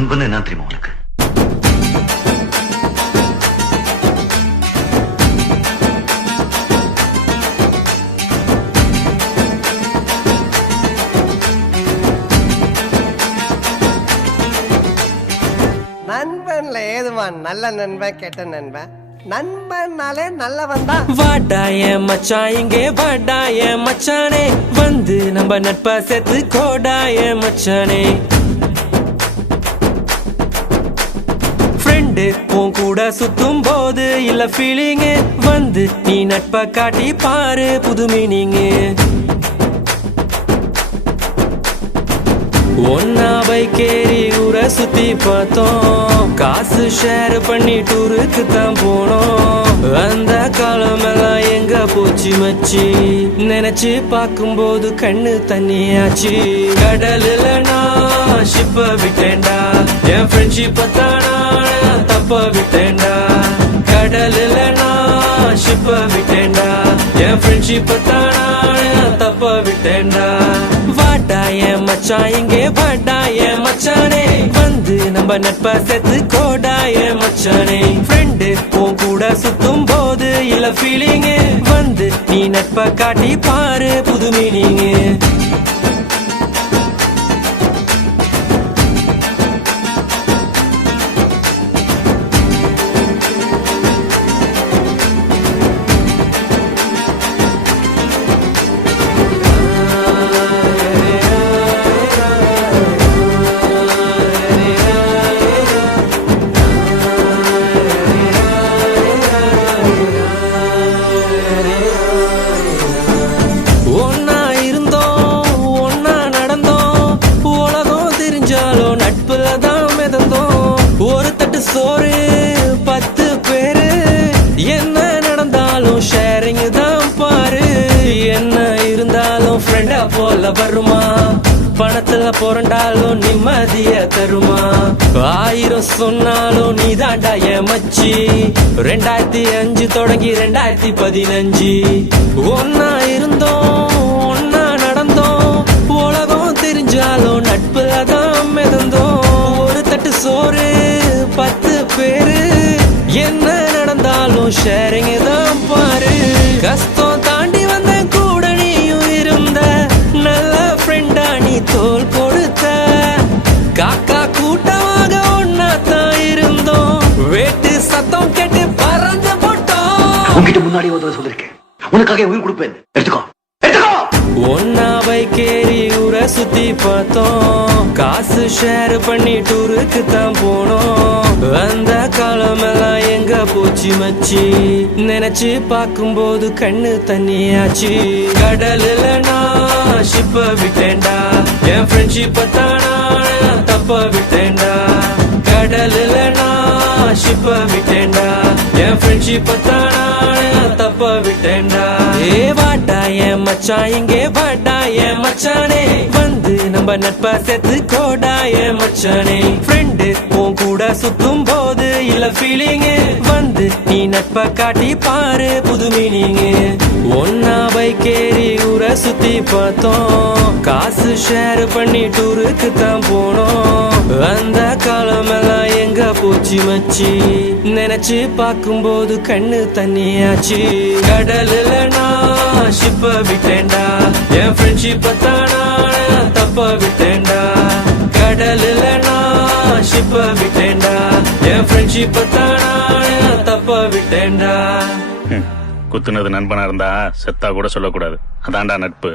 நண்பன் என்ன தெரியுமா உனக்கு? நண்பன்ல ஏதுவான் நல்ல நண்பன் கெட்ட நண்பன். நண்பன்னாலே நல்லவன் தான். வாடாய மச்சான் இங்கே வாடாய மச்சானே, வந்து நம்ம நட்பா சேர்த்து கோடாய மச்சானே. ஃப்ரெண்டு உன் கூட சுத்தும் போது இல்ல ஃபீலிங்கு, வந்து நீ நட்பா காட்டி பாரு புது மீனிங்கு. ஒன்னா பைக்கேறி ஊரை சுத்தி பார்த்தோம், காசு ஷேர் பண்ணி டூருக்கு தான் போனோம். அந்த காலம் எல்லாம் எங்க போச்சு மச்சி, நினைச்சு பார்க்கும்போது கண்ணு தண்ணியாச்சு. கடலுல நான் ஷிப்ப விட்டேன்டா, என் ஃப்ரெண்ட்ஷிப்ப தானா தப்ப விட்டேன்டா. கடலுல நான் ஷிப்ப விட்டேன்டா, என் ஃப்ரெண்ட்ஷிப்ப தானா தப்ப விட்டேன்டா. வாடாய மச்சான் இங்கே வாடாய மச்சானே, வந்து நம்ம நட்பா சேர்த்து கோடாய மச்சானே. ஃப்ரெண்டு உன் கூட சுத்தும் போது இல்ல ஃபீலிங்கு, வந்து நீ நட்பா காட்டி பாரு புது மீனிங்கு. ஒரு தட்டு சோறு 10 பேரு, என்ன நடந்தாலும் ஷேரிங் தான் பாரு. என்ன இருந்தாலும் ஃப்ரெண்டா போல வருமா, பணத்துல புரண்டாலும் நிம்மதிய தருமா. 1000 சொன்னாலும் நீ தாண்டா என் மச்சி. 2005 தொடங்கி 2015 ஒன்னா இருந்தோம் ஒன்னா நடந்தோம், உலகம் தெரிஞ்சாலும் நட்புல தான் மிதந்தோம். ஒரு தட்டு சோறு 10 பேரு, என்ன நடந்தாலும் ஷேரிங் தான் பாரு. கஷ்டம் தாண்டி வந்த கூட நீயும் இருந்த, நல்ல ஃப்ரெண்டா நீ தோல் கொடுத்த. காக்கா கூட்டமாக ஒன்னா தான் இருந்தோம், வேட்டு சத்தம் கேட்டு பறந்து போட்டோம். உன்கிட்ட முன்னாடி ஒரு சொல்லிருக்கேன், உனக்காக உயிர் கொடுப்பேன், எடுத்துக்கோ எடுத்துக்கோ. ஒன்னா பைக்கேறி ஊரை சுத்தி பார்த்தோம், காசு ஷேர் பண்ணி டூருக்கு தான் போனோம். அந்த காலம் எல்லாம் எங்க போச்சு மச்சி, நினைச்சு பார்க்கும்போது கண்ணு தண்ணியாச்சு. கடலுல நான் ஷிப்ப விட்டேன்டா, என் ஃப்ரெண்ட்ஷிப்ப தானா தப்ப விட்டேன்டா. கடலுல நான் ஷிப்ப விட்டேன்டா, என் ஃப்ரெண்ட்ஷிப்ப தானா தப்ப விட்டேன்டா. ஏ வாடாய மச்சான் இங்கே வாடாய மச்சானே, வந்து நம்ம நட்பா சேர்த்து கோடாய மச்சானே. ஃப்ரெண்டு உன் கூட சுத்தும் போது இல்ல ஃபீலிங்கு, வந்து நீ நட்பா காட்டி பாரு புது மீனிங்கு. ஒன்னா பைக்கேறி ஊரை சுத்தி பார்த்தோம், காசு ஷேர் பண்ணி டூருக்கு தான் போனோம். அந்த காலம் எல்லாம் எங்க போச்சு மச்சி, நினைச்சு பார்க்கும்போது கண்ணு தண்ணியாச்சு. கடலுல நான் ஷிப்ப விட்டேன்டா, என் ஃப்ரெண்ட்ஷிப்ப தானா தப்ப விட்டேன்டா. கடலுல நான் ஷிப்ப விட்டேன்டா, என் ஃப்ரெண்ட்ஷிப்ப தானா தப்ப விட்டேன்டா. குத்துனது நண்பனா இருந்தா செத்தா கூட சொல்லக்கூடாது, அதான்டா நட்பு.